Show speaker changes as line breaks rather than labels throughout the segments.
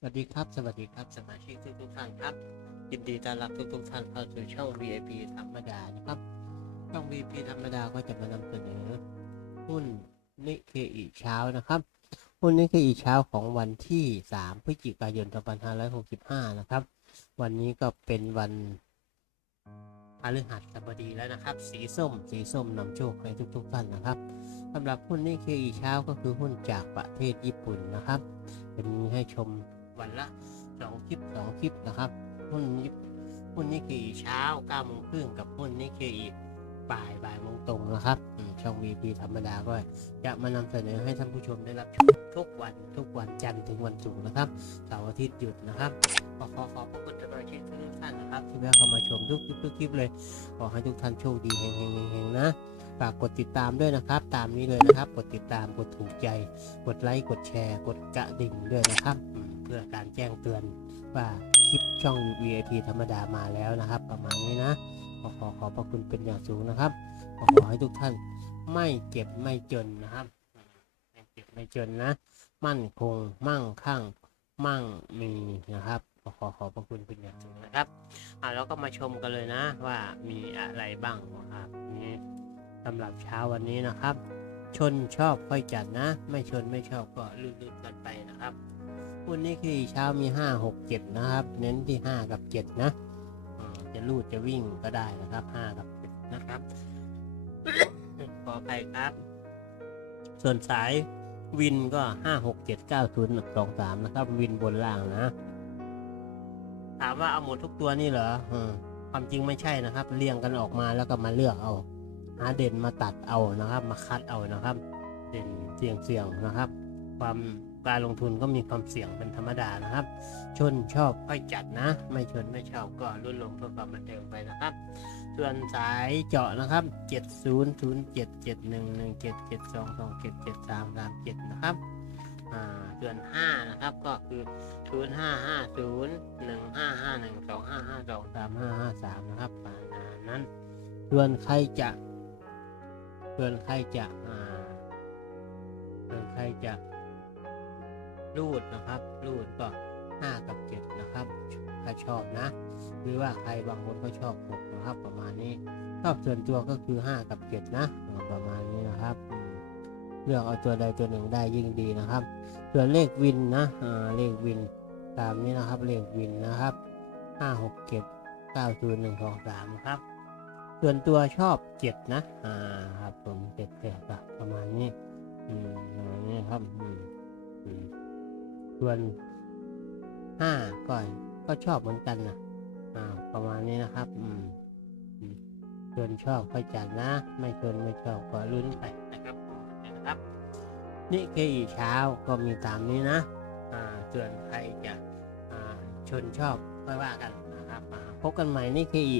สวัสดีครับ สวัสดีครับ สมาชิกทุกทุกท่านครับ ยินดีต้อนรับทุกทุกท่านเข้าสู่ช่อง VIP ธรรมดานะครับ ช่อง VIP ธรรมดาก็จะมานำเสนอหุ้นนิเคอีเช้านะครับหุ้นนิเคอีเช้าของวันที่ 3 พฤศจิกายน 2565 นะครับ วันนี้ก็เป็นวันพฤหัสบดีแล้วนะครับ สีส้ม สีส้มนำโชคให้ทุกๆท่านนะครับสำหรับหุ้นนิเคอีเช้าก็คือหุ้นจากประเทศญี่ปุ่นนะครับจะมีให้ชม วันละสองคลิปสองคลิปนะครับหุ้นนี้หุ้นนี้คือเช้าเก้าโมงครึ่งกับหุ้นนี้คือบ่ายบ่ายโมงตรงนะครับช่อง VP ธรรมดาก็จะมานำเสนอให้ท่านผู้ชมได้รับชมทุกวันทุกวันจันทร์ถึงวันศุกร์นะครับเสาร์อาทิตย์หยุดนะครับขอขอขอบพระคุณสมาชิกทุกท่านนะครับ ที่แวะเข้ามาชมทุกคลิปทุกคลิปเลยขอให้ทุกท่านโชคดีเฮงเฮงเฮงนะฝากกดติดตามด้วยนะครับ ตามนี้เลยนะครับ กดติดตามกดถูกใจ กดไลค์กดแชร์ กดกระดิ่งด้วยนะครับ พื่อการแจ้งเตือนว่าคลิปช่อง VIP ธรรมดามาแล้วนะครับ ประมาณนี้นะขอขอขอบพระคุณเป็นอย่างสูงนะครับ ขอขอให้ทุกท่านไม่เจ็บไม่จนนะครับ ไม่เจ็บไม่จนนะ มั่นคงมั่งคั่งมั่งมีนะครับขอขอขอบพระคุณเป็นอย่างสูงนะครับอ่าแล้วก็มาชมกันเลยนะว่ามีอะไรบ้างนะครับนี่สำหรับเช้าวันนี้นะครับ ชนชอบค่อยจัดนะ ไม่ชนไม่ชอบก็ลื่นๆกันไปนะครับวันนี้คือเช้ามี5 6 7นะครับ เน้นที่5กับ7นะอ่าจะลูดจะวิ่งก็ได้นะครับ5กับ7นะครับขออภัยครับ ส่วนสายวินก็5 6 7 9 0 2 3นะครับ วินบนล่างนะ ถามว่าเอาหมดทุกตัวนี่เหรออความจริงไม่ใช่นะครับ เรียงกันออกมาแล้วก็มาเลือกเอา หาเด่นมาตัดเอานะครับ มาคัดเอานะครับ เด่นเสี่ยงเสี่ยงนะครับ ความการลงทุนก็มีความเสี่ยงเป็นธรรมดานะครับ ชนชอบค่อยจัดนะ ไม่ชนไม่ชอบก็รุ่นลงเพื่อความบันเทิงไปนะครับ ส่วนสายเจาะนะครับ 70 07 71 17 72 27 73 37นะครับอ่าส่วน 5 นะครับ ก็คือ 0550 1551 2552 3553 นะครับประมาณนั้น ส่วนใครจะ ส่วนใครจะอ่าส่วนใครจะรูดนะครับรูดก็ห้ากับเจ็ดนะครับถ้าชอบนะ หรือว่าใครบางคนก็ชอบหกนะครับ ประมาณนี้ชอบส่วนตัวก็คือห้ากับเจ็ดนะประมาณนี้นะครับเลือกเอาตัวใดตัวหนึ่งได้ยิ่งดีนะครับ ส่วนเลขวินนะเลขวินตามนี้นะครับเลขวินนะครับห้าหกเจ็ดเก้าศูนย์หนึ่งสองสามครับ ส่วนตัวชอบเจ็ดนะ อ่าครับผมเจ็ดแปดประมาณนี้ อืมประมาณนี้ครับอืมส่วนห้าก็ก็ชอบเหมือนกันนะอ่า ประมาณนี้นะครับ อืมอืมส่วนชอบก็จัดนะ ไม่ชวนไม่ชอบก็ลุ้นไปนะครับนะครับ นี่เคอีเช้าก็มีตามนี้นะอ่าส่วนใครจะอ่าชนชอบไม่ว่ากันนะครับอ่าพบกันใหม่นี่คืออี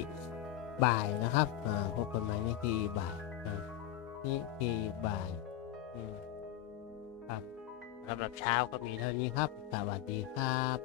บ่ายนะครับอ่าพบกันใหม่นี่คืออีบ่ายนี่คือบ่ายครับสำหรับเช้าก็มีเท่านี้ครับสวัสดีครับ